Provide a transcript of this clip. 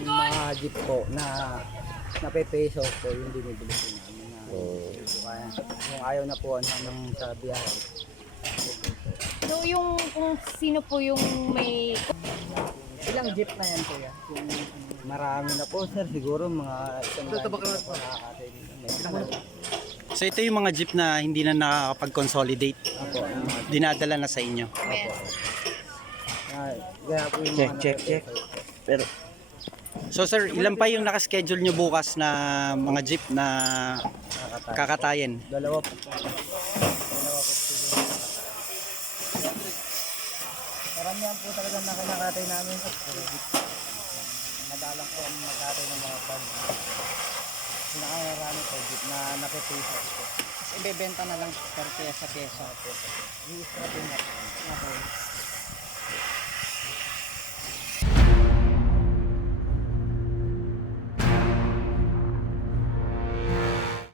Mga jeep po na napepeso po yung binibili po namin. Na, po kaya, kung ayaw na po hanggang sa biyahe. So yung kung sino po yung may Ilang jeep na yan kuya? Yung marami na po sir, siguro mga isang daan jeep na po nakakatay So ito yung mga jeep na hindi na nakakapag-consolidate. Mga Dinadala na sa inyo. Yes. Ah, Kaya po yung Check, mga check, check. Pero So sir, ilan pa yung nakaschedule nyo bukas na mga jeep na kakatayin? Dalawa po. Po. Karamihan po talaga na kinakatay namin. Madalang po ang magkatay ng mga van. Pinakarami po jeep na napepeso po. Ibebenta na lang per pyesa pyesa. I-scrapin na po.